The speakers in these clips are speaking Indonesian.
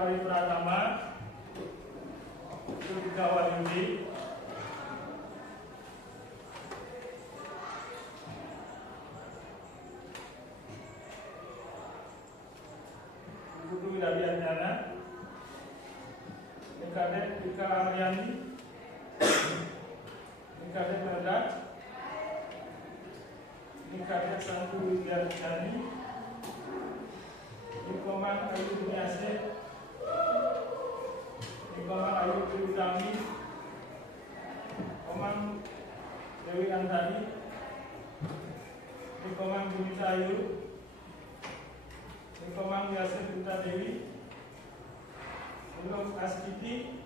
hari pertama itu kita Wahyudi. Ibu Wilabianjana, Nikade Ika Aryani, Nikade Meredak, Nikade Sangku Widianjani, Nikoman Ayu Bunyase, Nikoman Ayu Triwitami, Komang Dewi Antari, Nikoman Bunita Ayu, Nikoman Yasir Bunta Dewi, Nilo Askiti,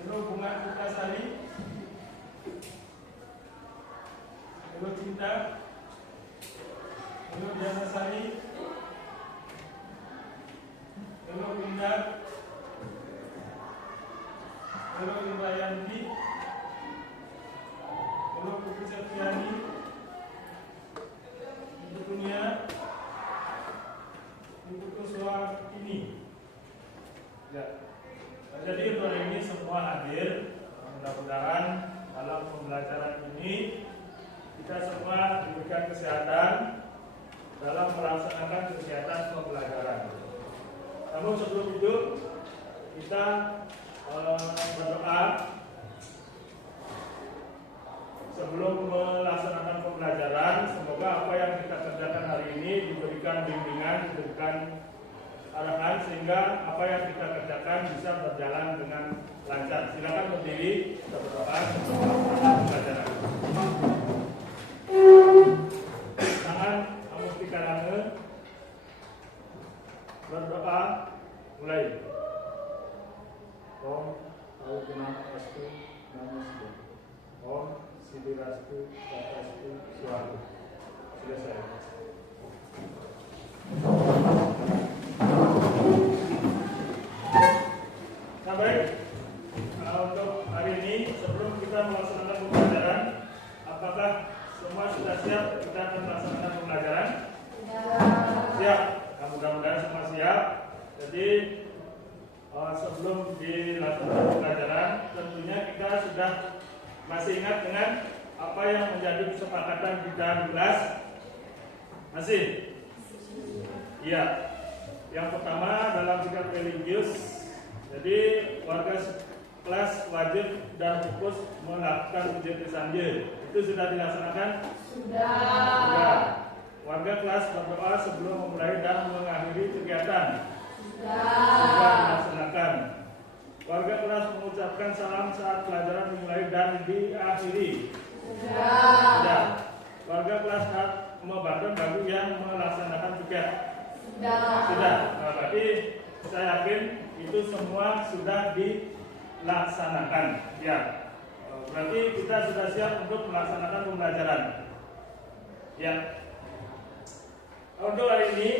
Nilo Bunga Putasari, Nilo Cinta, Nilo Janasari, Nilo Indah, Nilo Indrayanti, Nilo Putri Septiani, Ibu Dunia, Ibu Kuswa ini. Ya. Jadi untuk ini semua hadir. Mudah-mudahan dalam pembelajaran ini kita semua diberikan kesehatan dalam melaksanakan kegiatan pembelajaran. Namun sebelum itu kita berdoa sebelum melaksanakan pembelajaran. Semoga apa yang kita kerjakan hari ini diberikan bimbingan, diberikan arahan sehingga apa yang kita kerjakan bisa berjalan dengan lancar. Silakan berdiri, kita berdoa sebelum melaksanakan pembelajaran. Tangan amustika lange, berdoa, mulai. Om Audina Astu Namaste. Om Sidirastu Tatastu Swahu. Selesai. Nah baik, untuk hari ini sebelum kita melaksanakan pembelajaran, apakah semua sudah siap kita akan melaksanakan pembelajaran? Siap. Mudah-mudahan semua siap. Jadi sebelum dilaksanakan pembelajaran, tentunya kita sudah masih ingat dengan apa yang menjadi kesepakatan kita di kelas? Masih? Iya. Yang pertama dalam sikap religius, jadi warga kelas wajib dan fokus melakukan ujian tersambung. Itu sudah dilaksanakan? Sudah. Warga kelas berdoa sebelum memulai dan mengakhiri kegiatan? Sudah dilaksanakan. Warga kelas mengucapkan salam saat pelajaran dimulai dan diakhiri? Sudah. Warga kelas membacakan lagu yang melaksanakan piket? Sudah. Nah, berarti saya yakin itu semua sudah dilaksanakan. Ya. Berarti kita sudah siap untuk melaksanakan pembelajaran. Ya. Untuk hari ini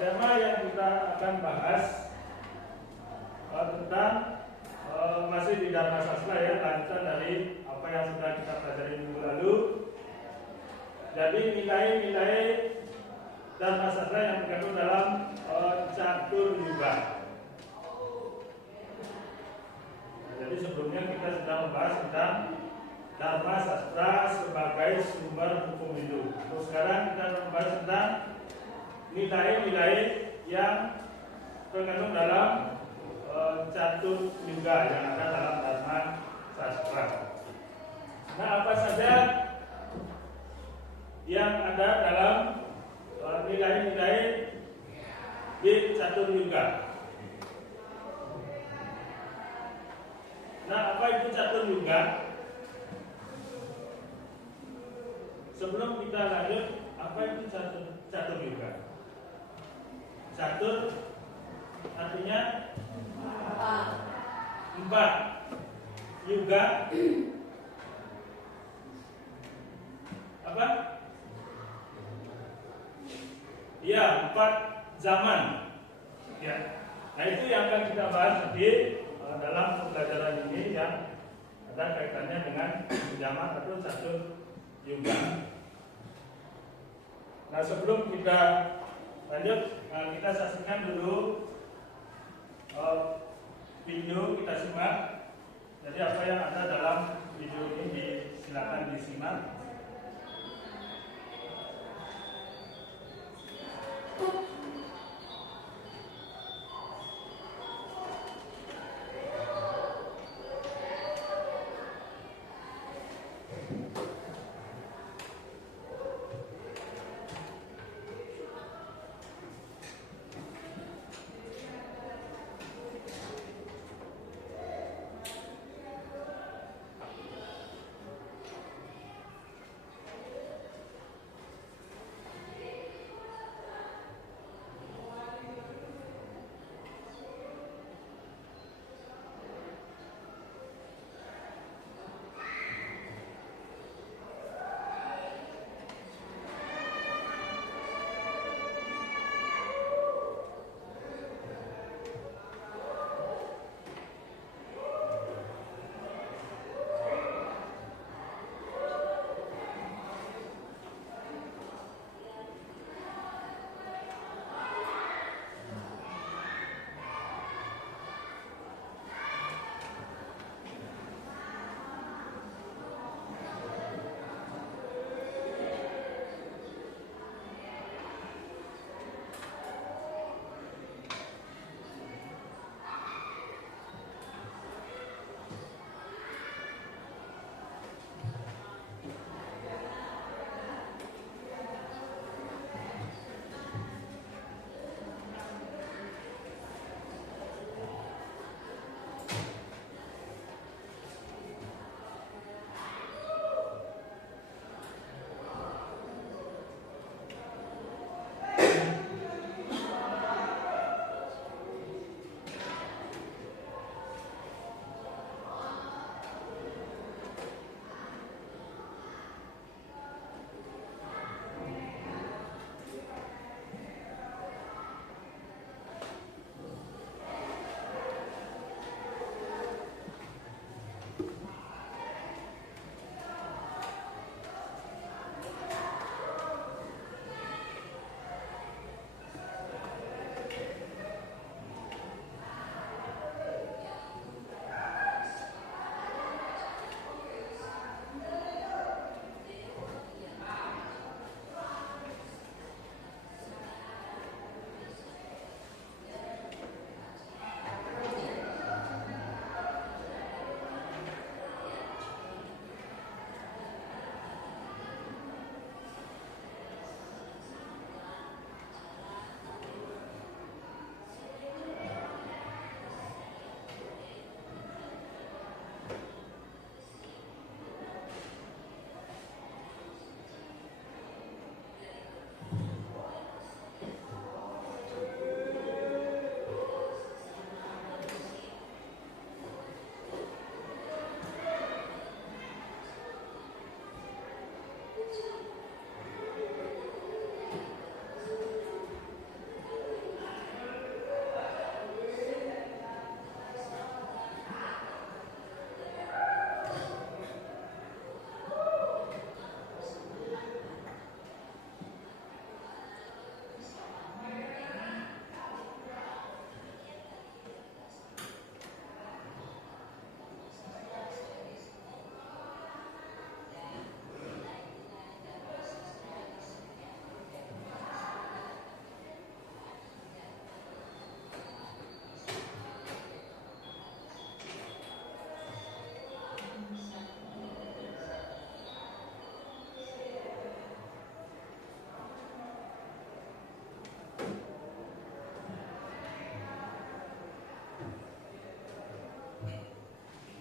tema yang kita akan bahas tentang masih di Dharma Sastra ya, lanjutan dari apa yang sudah kita pelajari minggu lalu. Jadi nilai-nilai Dharma Sastra yang terkandung dalam catur yuga. Jadi sebelumnya kita sudah membahas tentang Dharma Sastra sebagai sumber hukum hidup. Terus sekarang kita membahas tentang nilai-nilai yang terkandung dalam catur yuga yang ada dalam Dharma Sastra. Nah, apa saja yang ada dalam nilai-nilai di catur yuga? Nah, apa itu catur yuga? Sebelum kita lanjut, apa itu catur yuga? Catur artinya empat. Yuga apa? Ya, 4 zaman. Ya. Nah, itu yang akan kita bahas nanti dalam pembelajaran ini yang ada kaitannya dengan zaman atau catur yuga. Nah, sebelum kita lanjut, kita saksikan dulu video, kita simak. Jadi apa yang ada dalam video ini silakan disimak.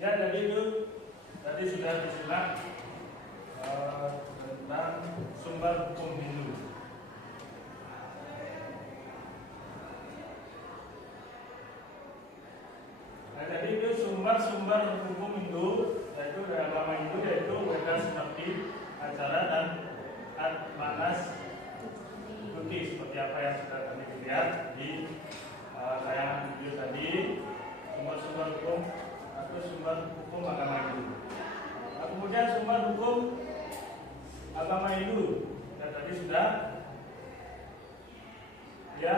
Ya, tadi sudah disimak tentang sumber hukum Hindu. Nah, tadi itu sumber hukum Hindu, yaitu dari agama Hindu, yaitu Weda Smriti, Acara dan Manas Tuti, seperti apa yang sudah kami lihat di tayangan video tadi. Sumber-sumber hukum atau sumber hukum agama Hindu. Nah, kemudian sumber hukum agama Hindu, dan tadi sudah ya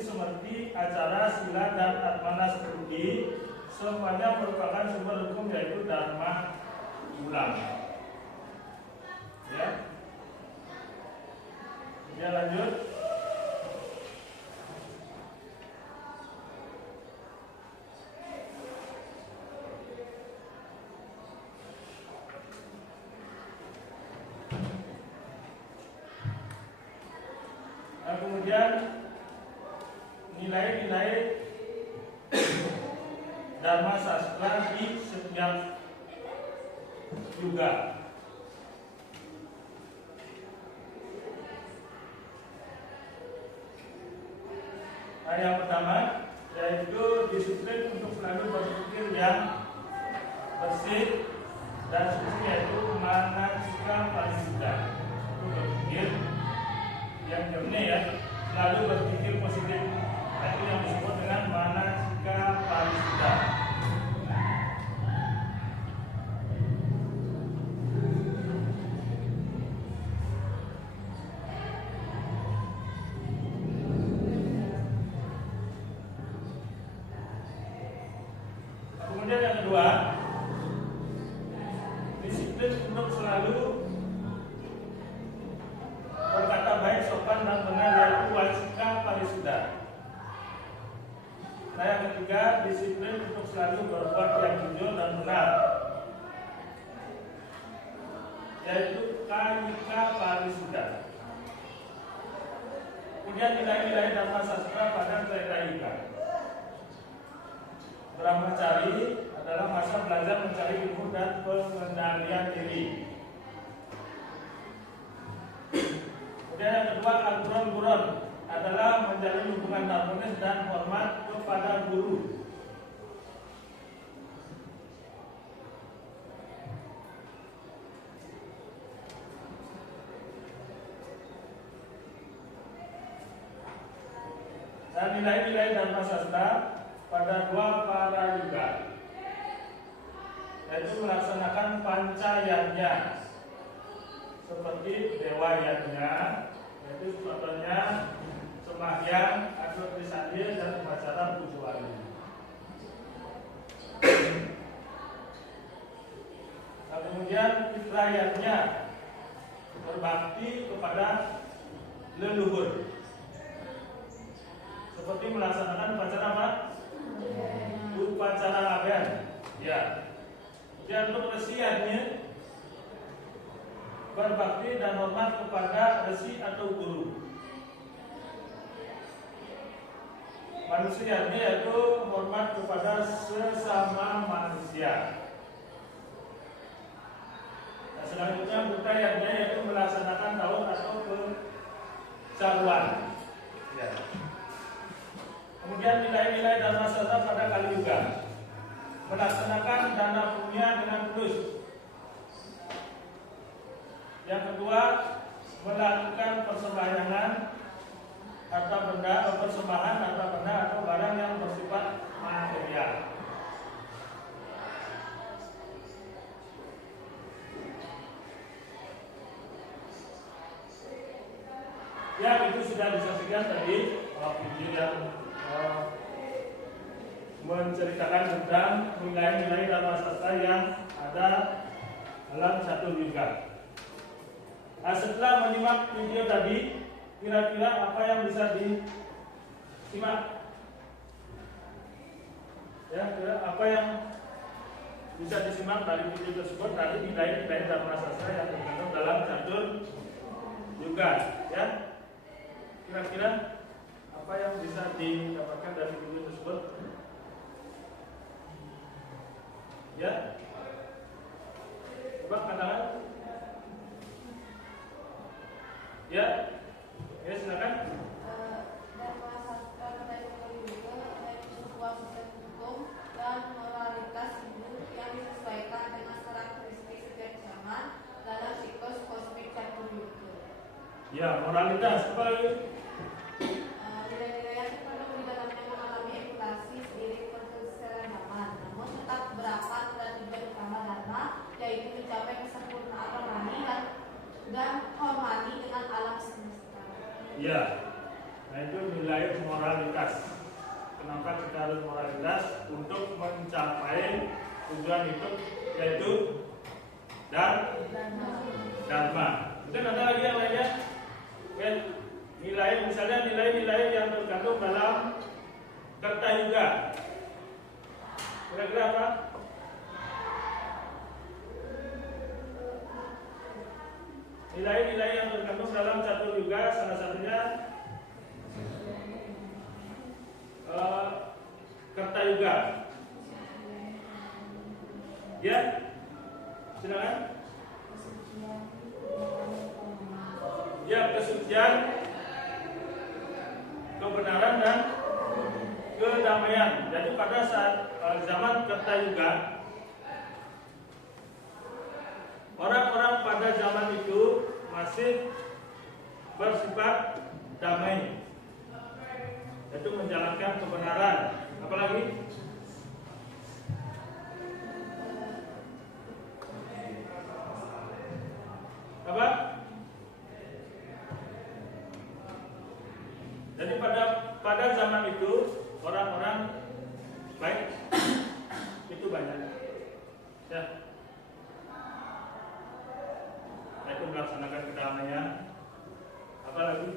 seperti acara, sila, dan atmana studi, semuanya merupakan sumber hukum yaitu dharma ulang. Ya, lanjut. Nah, kemudian nilai-nilai Dharma Sastra di setiap yuga. Nah, yang pertama yaitu disiplin untuk selalu berpikir yang bersih dan suci, yaitu manasika parisudha. Itu berpikir yang jernih ya, selalu berpikir positif. Itu yang disebut dengan manasika parisudha. Kemudian yang kedua, disiplin untuk selalu berkata baik, sopan, dan benar, yaitu wacika parisudha. Nah, yang ketiga, disiplin untuk selalu berbuat yang jujur dan benar, yaitu kayika parisudha. Kemudian nilai-nilai Dharma Sastra pada Trayika. Brahmacari adalah masa belajar mencari ilmu dan pengendalian diri. Kemudian yang kedua, al-buron adalah menjalin hubungan harmonis dan hormat kepada guru. Dan nilai-nilai Dharma Sastra pada dua para yuga, yaitu melaksanakan pancayanya seperti dewa yajna, yaitu contohnya sembahyang, adu trisadya, dan upacara pujuwali. Nah, kemudian fitrayatnya berbakti kepada leluhur, seperti melaksanakan upacara apa? Upacara aben. Ya. Dan untuk resiannya berbakti dan hormat kepada resi atau guru. Manusianya yaitu hormat kepada sesama manusia. Nah, selanjutnya budayanya yaitu melaksanakan tahun atau kecaruan. Ya. Kemudian nilai-nilai Dharma Sastra pada Kali Yuga, melaksanakan dana punya dengan tulus. Yang kedua, melakukan persembahyangan harta benda, persembahan harta benda atau barang yang bersifat material. Ya, itu sudah disaksikan tadi video yang menceritakan tentang nilai-nilai Dharma Sastra yang ada dalam satu yuga. Nah, setelah menyimak video tadi, kira-kira apa yang bisa disimak? Ya, apa yang bisa disimak dari video tersebut? Tadi nilai-nilai Dharma Sastra yang terkandung dalam catur yuga. Ya, kira-kira apa yang bisa didapatkan dari video tersebut? Ya, coba katakan. Ya, ya silakan. Dharma Sastra pada yuga yaitu sebuah sistem hukum dan moralitas hidup yang disesuaikan dengan karakteristik setiap zaman dalam siklus kosmik catur yuga. Ya, moralitas apa lagi? Nilai-nilai yang terkandung di dalamnya mengalami evolusi seiring pergeseran zaman, namun tetap berapat pada tujuan utama Dharma, yaitu mencapai kesempurnaan rohani dan harmoni dengan alam semesta. Ya, nah itu nilai moralitas. Kenapa kita harus moralitas? Untuk mencapai tujuan hidup yaitu dharma. Mungkin ada lagi yang lainnya. Nilai, misalnya nilai-nilai yang terkandung dalam Kertayuga. Kira-kira apa? Nilai-nilai yang terkandung dalam Caturyoga salah satunya Kertayuga. Ya, silakan. Ya, kesucian, kebenaran dan kedamaian. Jadi pada saat zaman Kertayuga, orang-orang pada zaman itu masih bersifat damai, yaitu menjalankan kebenaran. Apalagi? Apa? Jadi pada zaman itu orang-orang baik itu banyak. Ya. Itu melaksanakan kedamaian. Apa lagi?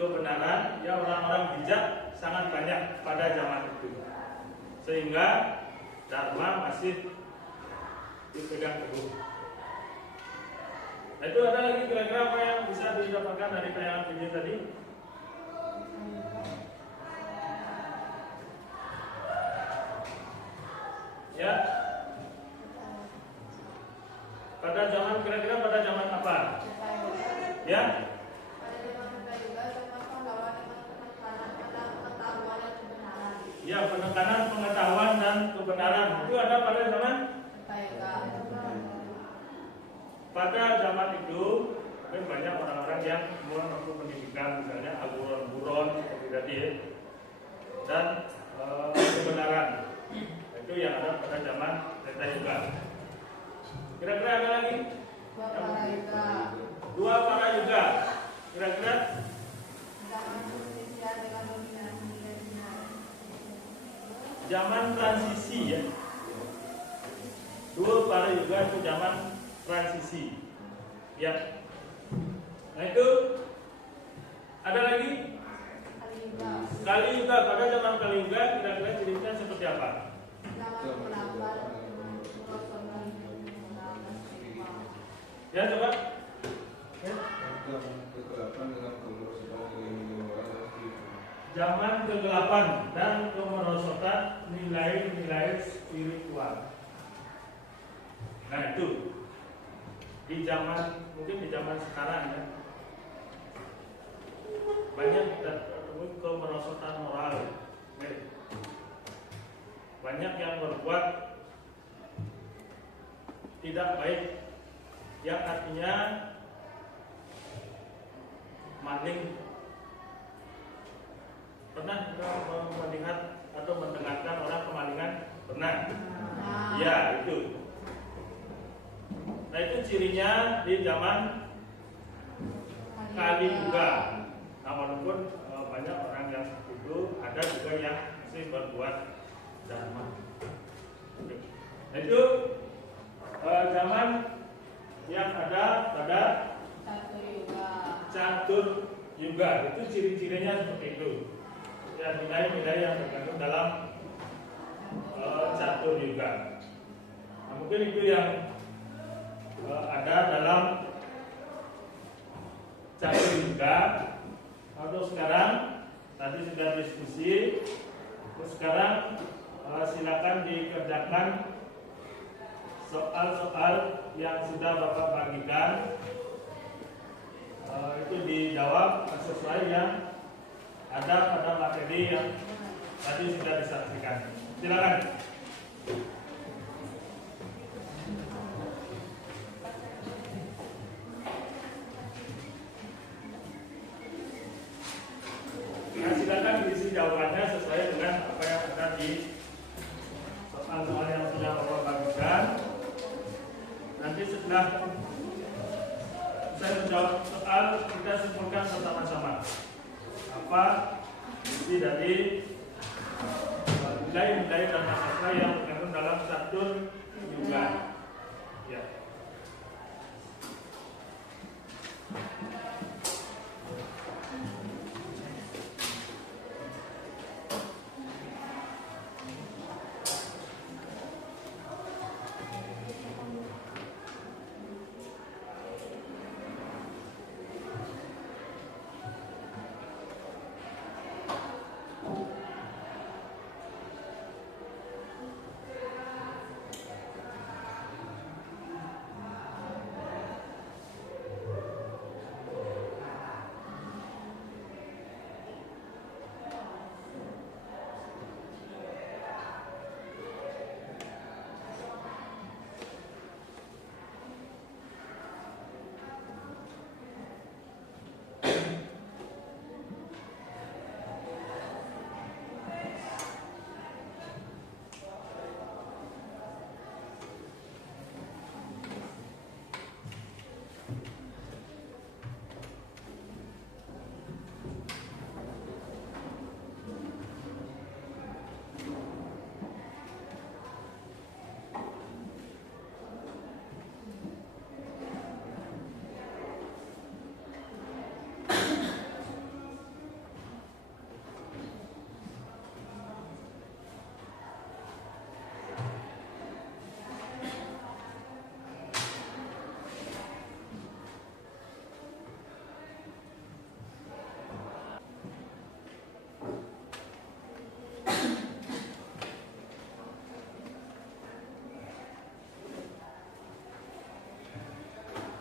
Kebenaran, ya orang-orang bijak sangat banyak pada zaman itu, sehingga dharma masih dipegang teguh. Itu ada lagi kira-kira apa yang bisa didapatkan dari tayangan video tadi? Ya. Pada zaman kira-kira pada zaman apa? Ya. Ya, penekanan pengetahuan dan kebenaran itu ada pada zaman. Pada zaman itu banyak orang-orang yang menempuh pendidikan, misalnya buron-buron seperti tadi ya, dan kebenaran. Itu yang ada pada zaman Kertayuga. Kira-kira ada lagi? Dua Parayuga. Kira-kira? Zaman transisi ya. Dua Parayuga itu zaman transisi. Ya. Nah itu ada lagi? Kaliyuga. Pada zaman Kaliyuga kira-kira cirinya seperti apa? Ya coba. Ya. Zaman kegelapan dan kemerosotan nilai-nilai spiritual. Nah itu di zaman, mungkin di zaman sekarang ya, banyak kita temui kemerosotan moral. Banyak yang berbuat tidak baik, yang artinya maling. Pernah kita melihat atau mendengarkan orang kemalingan? Pernah? Ya itu. Nah itu cirinya di zaman Kaliyuga. Nah walaupun banyak orang yang seperti itu, ada juga yang masih berbuat dharma. Nah itu zaman yang ada pada Caturyoga. Itu ciri-cirinya seperti itu. Ya, nilai-nilai yang terkandung dalam Caturyoga. Nah, mungkin itu yang ada dalam Caturyoga. Atau sekarang tadi sudah diskusi. Terus sekarang silakan dikerjakan soal-soal yang sudah Bapak bagikan. Itu dijawab sesuai yang ada pada materi yang tadi sudah disaksikan. Silakan. Nah, silakan diisi jawabannya sesuai dengan apa yang ada di soal-soal yang sudah Bapak bagikan. Nanti setelah saya menjawab soal, kita simpulkan apa isi dari nilai-nilai dharma sastra yang terkandung dalam Satyun Yuga. Ya.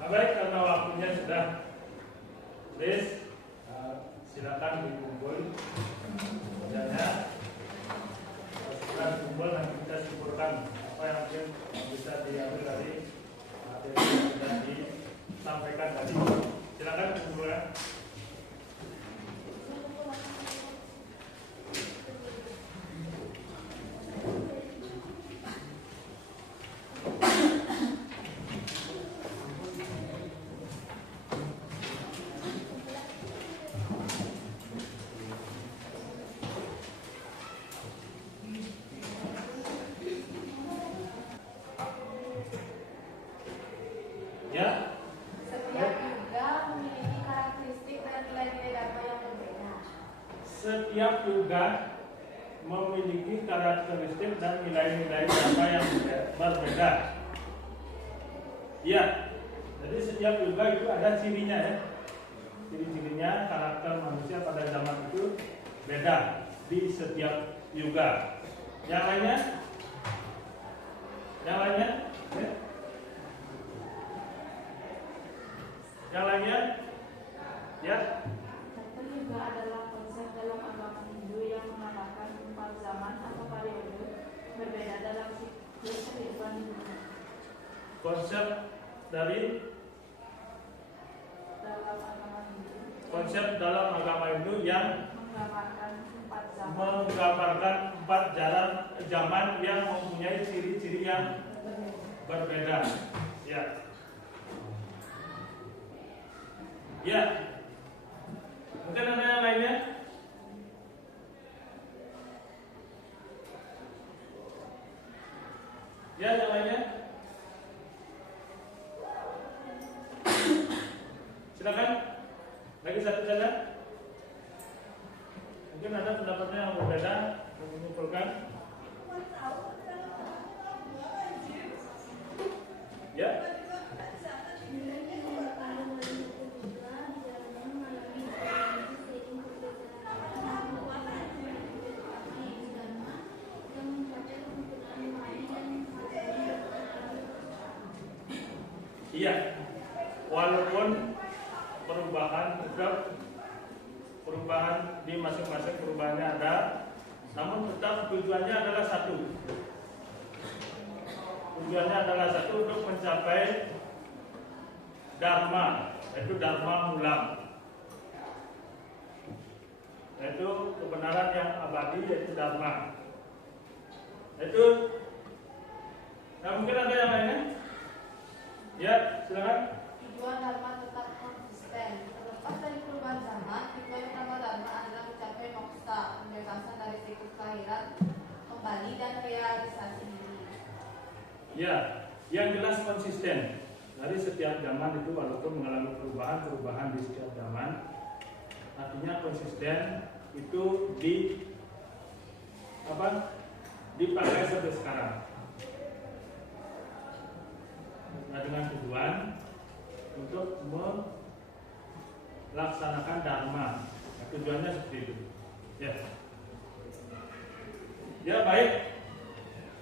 Baik, karena waktunya sudah habis, silakan dikumpul bacaannya. Silakan kumpul nanti kita simpulkan apa yang mungkin bisa diambil dari materi yang sudah disampaikan tadi. Silakan kumpul ya. Ya, Setiap yuga memiliki karakteristik dan nilai-nilai dharma yang berbeda. setiap yuga memiliki karakteristik dan nilai-nilai dharma yang berbeda. Ya, jadi setiap yuga itu ada cirinya ya. Ciri-cirinya karakter manusia pada zaman itu beda di setiap yuga. Yang lainnya? Yang lainnya? Ya. Yang lainnya? Ya. Satu juga adalah konsep dalam agama Hindu yang menamakan 4 zaman atau periode berbeda dalam siklus kehidupan hidup. Konsep dari Dalam agama Hindu, konsep dalam agama Hindu yang menggambarkan 4 zaman menggambarkan 4 zaman yang mempunyai ciri-ciri yang berbeda. Ya. Ya. Mungkin ada yang lainnya? Ya, yang lainnya? Silakan. Lagi satu saja. Mungkin ada pendapatnya yang berbeda, menyimpulkan. Ya. Iya. Walaupun perubahan di masing-masing perubahannya ada, namun tetap tujuannya adalah satu. Tujuannya adalah satu untuk mencapai dharma, yaitu dharma mulam, yaitu kebenaran yang abadi, yaitu dharma. Itu. Nah, mungkin ada yang lainnya? Ya, silakan. Tujuan dharma tetap konsisten. Terlepas dari perubahan zaman, tujuan utama dharma adalah Ya, yang jelas konsisten. Dari setiap zaman itu walaupun mengalami perubahan di setiap zaman, artinya konsisten itu dipakai sampai sekarang. Nah, dengan tujuan untuk melaksanakan dharma. Nah, tujuannya seperti itu. Ya baik.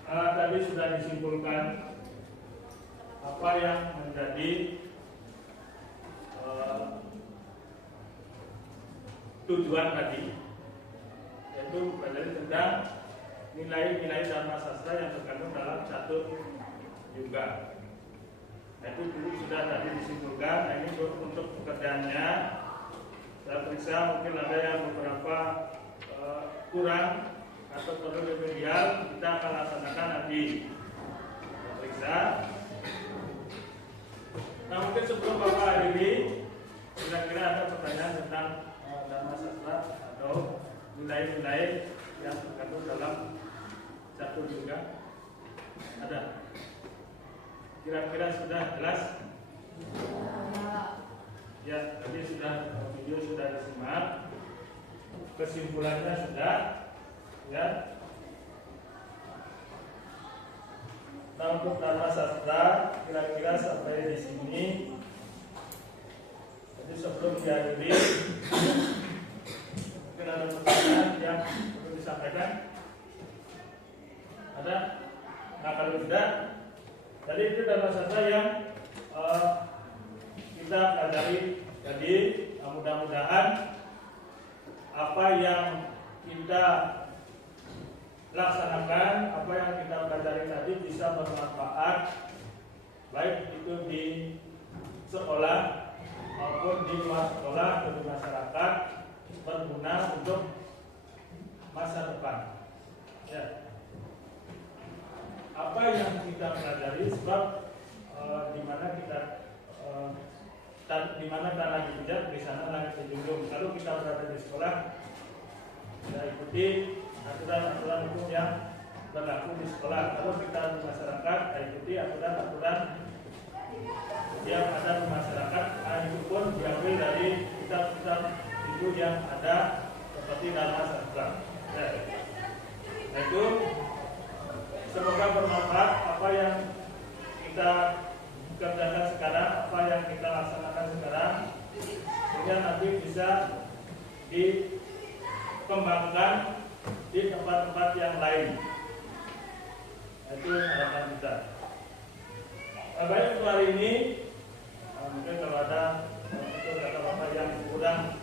Tadi sudah disimpulkan apa yang menjadi tujuan tadi, yaitu belajar tentang nilai-nilai dharma sastra yang terkandung dalam Catur Yoga. Itu dulu sudah tadi disimpulkan. Nah, ini untuk pekerjaannya saya periksa, mungkin ada yang beberapa kurang atau perlu remedial, kita akan laksanakan nanti. Kita periksa. Nah, mungkin sebelum Bapak akhiri, kira-kira ada pertanyaan tentang dharma sastra atau nilai-nilai yang terkandung dalam Catur Yoga? Ada? Kira-kira sudah jelas? Ya, tadi video sudah disimak. Kesimpulannya sudah, ya. Nah, untuk dharma sastra kira-kira sampai di sini. Jadi sebelum diakhiri, mungkin ada pertanyaan yang perlu disampaikan? Ada? Nah, kalau tidak, tadi itu dharma sastra yang kita pelajari. Jadi mudah-mudahan apa yang kita laksanakan, apa yang kita pelajari tadi bisa bermanfaat, baik itu di sekolah maupun di luar sekolah atau di masyarakat, berguna untuk masa depan. Ya. Apa yang kita pelajari, sebab di mana tanah dipijak, di sana langit dijunjung. Kalau kita berada di sekolah, kita ikuti aturan-aturan hukum yang berlaku di sekolah. Kalau kita di masyarakat, kita ikuti aturan-aturan yang ada di masyarakat. Itu pun diambil dari kitab-kitab itu yang ada seperti dharma sastra. Nah, itu semoga bermanfaat apa yang kita kerjakan sekarang, apa yang kita laksanakan sekarang, sehingga nanti bisa dikembangkan di tempat-tempat yang lain. Itu harapan kita. Baik, untuk hari ini mungkin kalau ada kata-kata yang kurang